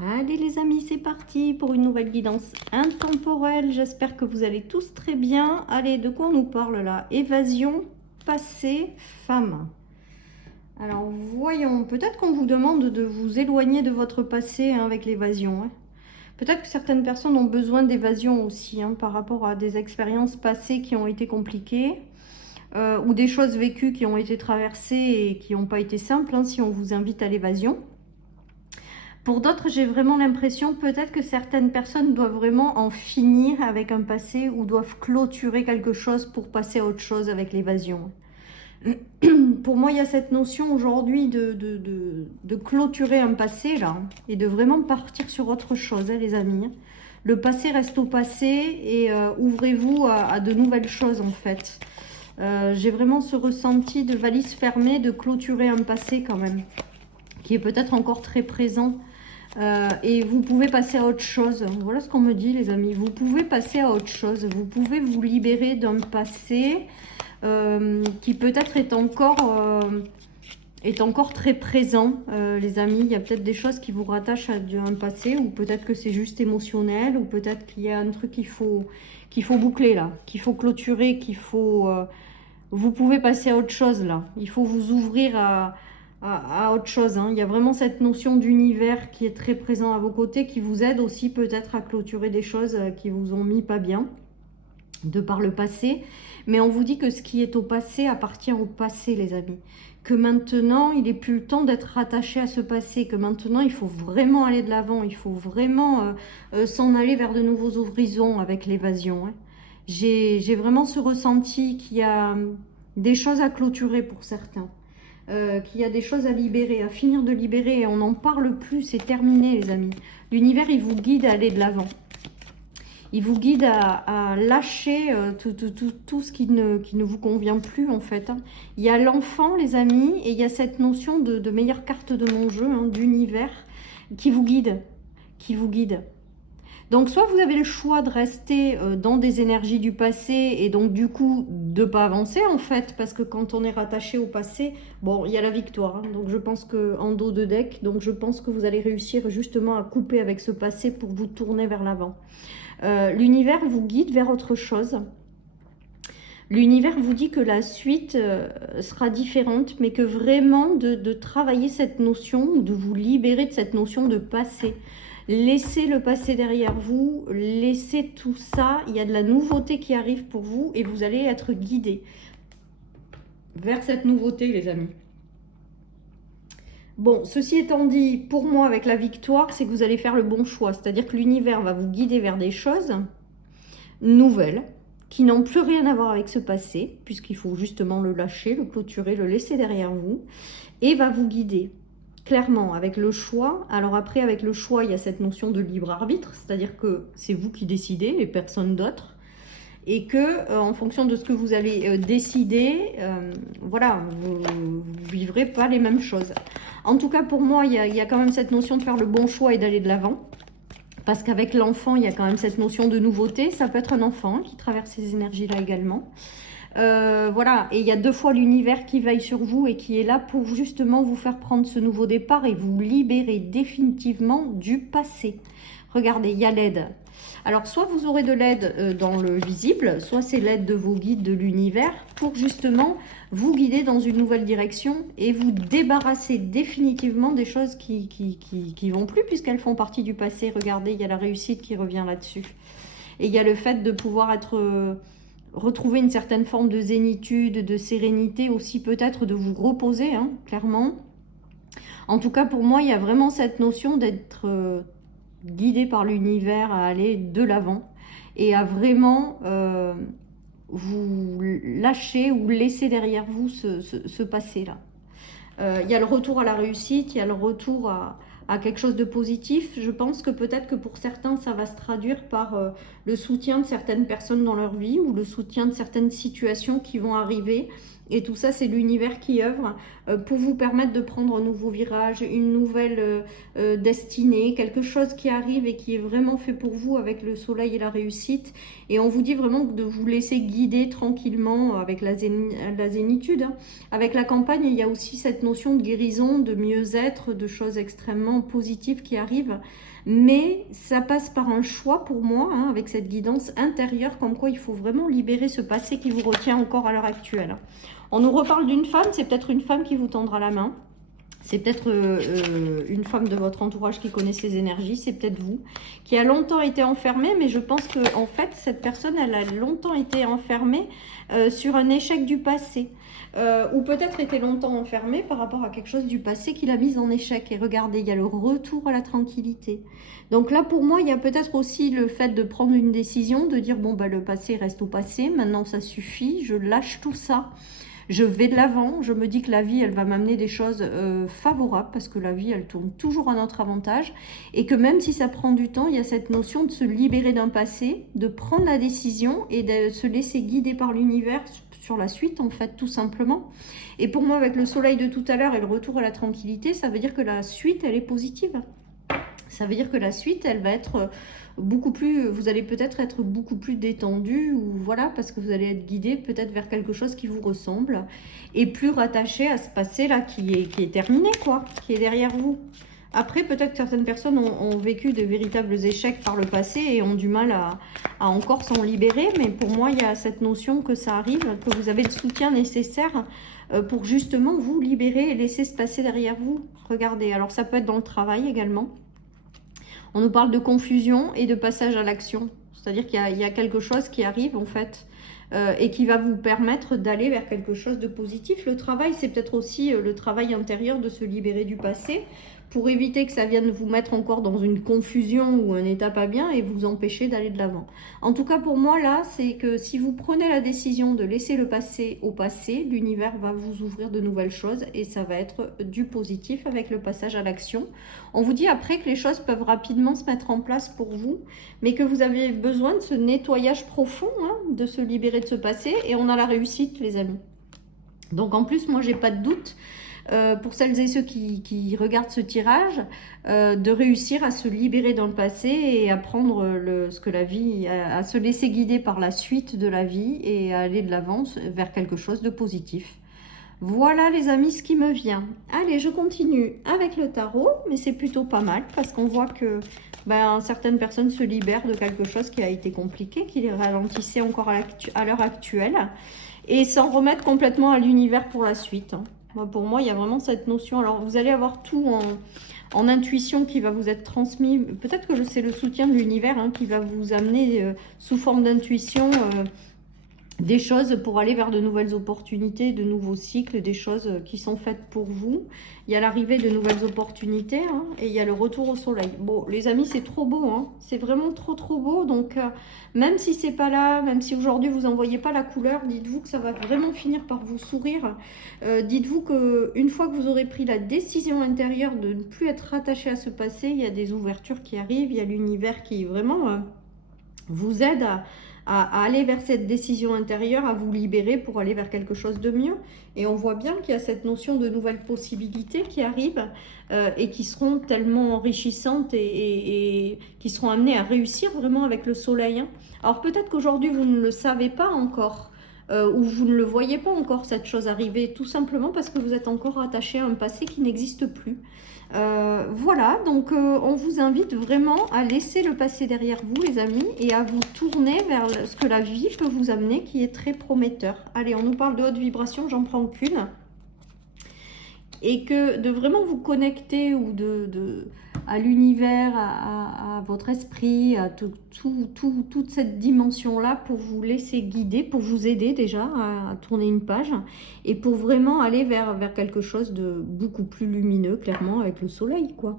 Allez les amis, c'est parti pour une nouvelle guidance intemporelle. J'espère que vous allez tous très bien. Allez, de quoi on nous parle là? Évasion, passé, femme. Alors voyons, peut-être qu'on vous demande de vous éloigner de votre passé hein, avec l'évasion. Hein. Peut-être que certaines personnes ont besoin d'évasion aussi hein, par rapport à des expériences passées qui ont été compliquées. Ou des choses vécues qui ont été traversées et qui n'ont pas été simples hein, si on vous invite à l'évasion. Pour d'autres, j'ai vraiment l'impression peut-être que certaines personnes doivent vraiment en finir avec un passé ou doivent clôturer quelque chose pour passer à autre chose avec l'évasion. Pour moi, il y a cette notion aujourd'hui de clôturer un passé là et de vraiment partir sur autre chose, hein, les amis. Le passé reste au passé et ouvrez-vous à de nouvelles choses en fait. J'ai vraiment ce ressenti de valise fermée, de clôturer un passé quand même, qui est peut-être encore très présent. Et vous pouvez passer à autre chose. Voilà ce qu'on me dit les amis. Vous pouvez passer à autre chose. Vous pouvez vous libérer d'un passé qui peut-être est encore très présent. Les amis, il y a peut-être des choses qui vous rattachent à un passé ou peut-être que c'est juste émotionnel ou peut-être qu'il y a un truc qu'il faut boucler là, qu'il faut clôturer, vous pouvez passer à autre chose là. Il faut vous ouvrir à autre chose. Hein. Il y a vraiment cette notion d'univers qui est très présent à vos côtés, qui vous aide aussi peut-être à clôturer des choses qui vous ont mis pas bien, de par le passé. Mais on vous dit que ce qui est au passé appartient au passé, les amis. Que maintenant, il n'est plus le temps d'être rattaché à ce passé, que maintenant, il faut vraiment aller de l'avant, il faut vraiment s'en aller vers de nouveaux horizons avec l'évasion. Hein. J'ai vraiment ce ressenti qu'il y a des choses à clôturer pour certains. Qu'il y a des choses à libérer, à finir de libérer, et on n'en parle plus, c'est terminé les amis. L'univers, il vous guide à aller de l'avant. Il vous guide à lâcher tout ce qui ne vous convient plus en fait. Hein. Il y a l'enfant les amis, et il y a cette notion de meilleure carte de mon jeu, hein, d'univers, qui vous guide, qui vous guide. Donc, soit vous avez le choix de rester dans des énergies du passé et donc du coup de ne pas avancer en fait, parce que quand on est rattaché au passé, bon, il y a la victoire. Hein, donc, je pense qu'en dos de deck, donc je pense que vous allez réussir justement à couper avec ce passé pour vous tourner vers l'avant. L'univers vous guide vers autre chose. L'univers vous dit que la suite sera différente, mais que vraiment de travailler cette notion ou de vous libérer de cette notion de passé. Laissez le passé derrière vous, laissez tout ça, il y a de la nouveauté qui arrive pour vous et vous allez être guidé vers cette nouveauté les amis. Bon, ceci étant dit, pour moi avec la victoire, c'est que vous allez faire le bon choix, c'est-à-dire que l'univers va vous guider vers des choses nouvelles, qui n'ont plus rien à voir avec ce passé, puisqu'il faut justement le lâcher, le clôturer, le laisser derrière vous, et va vous guider. Clairement, avec le choix. Alors après, avec le choix, il y a cette notion de libre arbitre, c'est-à-dire que c'est vous qui décidez et personne d'autre. Et que, en fonction de ce que vous allez décider, voilà, vous ne vivrez pas les mêmes choses. En tout cas, pour moi, il y a quand même cette notion de faire le bon choix et d'aller de l'avant. Parce qu'avec l'enfant, il y a quand même cette notion de nouveauté. Ça peut être un enfant qui traverse ces énergies-là également. Voilà, et il y a deux fois l'univers qui veille sur vous et qui est là pour justement vous faire prendre ce nouveau départ et vous libérer définitivement du passé. Regardez, il y a l'aide. Alors, soit vous aurez de l'aide dans le visible, soit c'est l'aide de vos guides de l'univers pour justement vous guider dans une nouvelle direction et vous débarrasser définitivement des choses qui vont plus puisqu'elles font partie du passé. Regardez, il y a la réussite qui revient là-dessus. Et il y a le fait de pouvoir retrouver une certaine forme de zénitude, de sérénité, aussi peut-être de vous reposer, hein, clairement. En tout cas, pour moi, il y a vraiment cette notion d'être guidé par l'univers à aller de l'avant et à vraiment vous lâcher ou laisser derrière vous ce passé-là. Il y a le retour à la réussite, il y a le retour à quelque chose de positif. Je pense que peut-être que pour certains, ça va se traduire par le soutien de certaines personnes dans leur vie ou le soutien de certaines situations qui vont arriver Et tout ça, c'est l'univers qui œuvre pour vous permettre de prendre un nouveau virage, une nouvelle destinée, quelque chose qui arrive et qui est vraiment fait pour vous avec le soleil et la réussite. Et on vous dit vraiment de vous laisser guider tranquillement avec la zénitude. Hein. Avec la campagne, il y a aussi cette notion de guérison, de mieux-être, de choses extrêmement positives qui arrivent. Mais ça passe par un choix pour moi, hein, avec cette guidance intérieure, comme quoi il faut vraiment libérer ce passé qui vous retient encore à l'heure actuelle. On nous reparle d'une femme, c'est peut-être une femme qui vous tendra la main. C'est peut-être une femme de votre entourage qui connaît ces énergies, c'est peut-être vous, qui a longtemps été enfermée, mais je pense que en fait, cette personne, elle a longtemps été enfermée sur un échec du passé. Ou peut-être été longtemps enfermée par rapport à quelque chose du passé qui l'a mise en échec. Et regardez, il y a le retour à la tranquillité. Donc là, pour moi, il y a peut-être aussi le fait de prendre une décision, de dire, bon, bah, le passé reste au passé, maintenant ça suffit, je lâche tout ça. Je vais de l'avant, je me dis que la vie, elle va m'amener des choses favorables parce que la vie, elle tourne toujours à notre avantage et que même si ça prend du temps, il y a cette notion de se libérer d'un passé, de prendre la décision et de se laisser guider par l'univers sur la suite, en fait, tout simplement. Et pour moi, avec le soleil de tout à l'heure et le retour à la tranquillité, ça veut dire que la suite, elle est positive. Ça veut dire que la suite, elle va être beaucoup plus, vous allez peut-être être beaucoup plus détendu, ou voilà, parce que vous allez être guidé peut-être vers quelque chose qui vous ressemble, et plus rattaché à ce passé-là qui est terminé, quoi, qui est derrière vous. Après, peut-être que certaines personnes ont vécu de véritables échecs par le passé et ont du mal à encore s'en libérer, mais pour moi, il y a cette notion que ça arrive, que vous avez le soutien nécessaire pour justement vous libérer et laisser se passer derrière vous. Regardez, alors ça peut être dans le travail également. On nous parle de confusion et de passage à l'action. C'est-à-dire qu'il y a quelque chose qui arrive en fait et qui va vous permettre d'aller vers quelque chose de positif. Le travail, c'est peut-être aussi le travail intérieur de se libérer du passé pour éviter que ça vienne vous mettre encore dans une confusion ou un état pas bien et vous empêcher d'aller de l'avant. En tout cas, pour moi, là, c'est que si vous prenez la décision de laisser le passé au passé, l'univers va vous ouvrir de nouvelles choses et ça va être du positif avec le passage à l'action. On vous dit après que les choses peuvent rapidement se mettre en place pour vous, mais que vous avez besoin de ce nettoyage profond, hein, de se libérer de ce passé et on a la réussite, les amis. Donc en plus, moi, j'ai pas de doute. Pour celles et ceux qui regardent ce tirage, de réussir à se libérer dans le passé et à prendre ce que la vie, à se laisser guider par la suite de la vie et à aller de l'avant vers quelque chose de positif. Voilà les amis ce qui me vient. Allez, je continue avec le tarot, mais c'est plutôt pas mal parce qu'on voit que certaines personnes se libèrent de quelque chose qui a été compliqué, qui les ralentissait encore à l'heure actuelle et s'en remettre complètement à l'univers pour la suite. Hein. Pour moi, il y a vraiment cette notion. Alors, vous allez avoir tout en intuition qui va vous être transmis. Peut-être que c'est le soutien de l'univers hein, qui va vous amener sous forme d'intuition des choses pour aller vers de nouvelles opportunités, de nouveaux cycles, des choses qui sont faites pour vous. Il y a l'arrivée de nouvelles opportunités hein, et il y a le retour au soleil. Bon, les amis, c'est trop beau, hein, c'est vraiment trop beau. Donc, même si c'est pas là, même si aujourd'hui vous n'en voyez pas la couleur, dites-vous que ça va vraiment finir par vous sourire. Dites-vous qu'une fois que vous aurez pris la décision intérieure de ne plus être rattaché à ce passé, il y a des ouvertures qui arrivent, il y a l'univers qui vraiment vous aide à aller vers cette décision intérieure, à vous libérer pour aller vers quelque chose de mieux. Et on voit bien qu'il y a cette notion de nouvelles possibilités qui arrivent et qui seront tellement enrichissantes et qui seront amenées à réussir vraiment avec le soleil. Hein. Alors peut-être qu'aujourd'hui vous ne le savez pas encore ou vous ne le voyez pas encore cette chose arriver, tout simplement parce que vous êtes encore attaché à un passé qui n'existe plus. Voilà, donc on vous invite vraiment à laisser le passé derrière vous, les amis, et à vous tourner vers ce que la vie peut vous amener, qui est très prometteur. Allez, on nous parle de haute vibration, j'en prends qu'une. Et que de vraiment vous connecter ou à l'univers, à votre esprit, à toute cette dimension-là pour vous laisser guider, pour vous aider déjà à tourner une page et pour vraiment aller vers quelque chose de beaucoup plus lumineux, clairement, avec le soleil, quoi.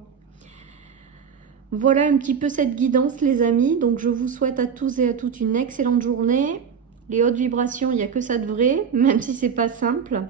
Voilà un petit peu cette guidance, les amis. Donc, je vous souhaite à tous et à toutes une excellente journée. Les hautes vibrations, il n'y a que ça de vrai, même si c'est pas simple.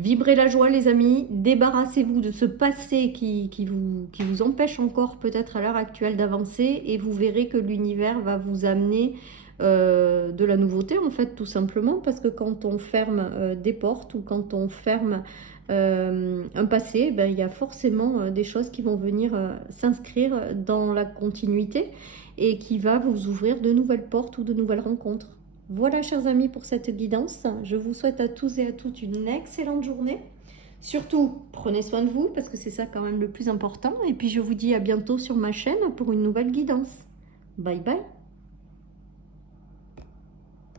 Vibrez la joie, les amis, débarrassez-vous de ce passé qui vous empêche encore peut-être à l'heure actuelle d'avancer et vous verrez que l'univers va vous amener de la nouveauté en fait, tout simplement, parce que quand on ferme des portes ou quand on ferme un passé, ben, il y a forcément des choses qui vont venir s'inscrire dans la continuité et qui va vous ouvrir de nouvelles portes ou de nouvelles rencontres. Voilà, chers amis, pour cette guidance. Je vous souhaite à tous et à toutes une excellente journée. Surtout, prenez soin de vous parce que c'est ça quand même le plus important. Et puis, je vous dis à bientôt sur ma chaîne pour une nouvelle guidance. Bye bye.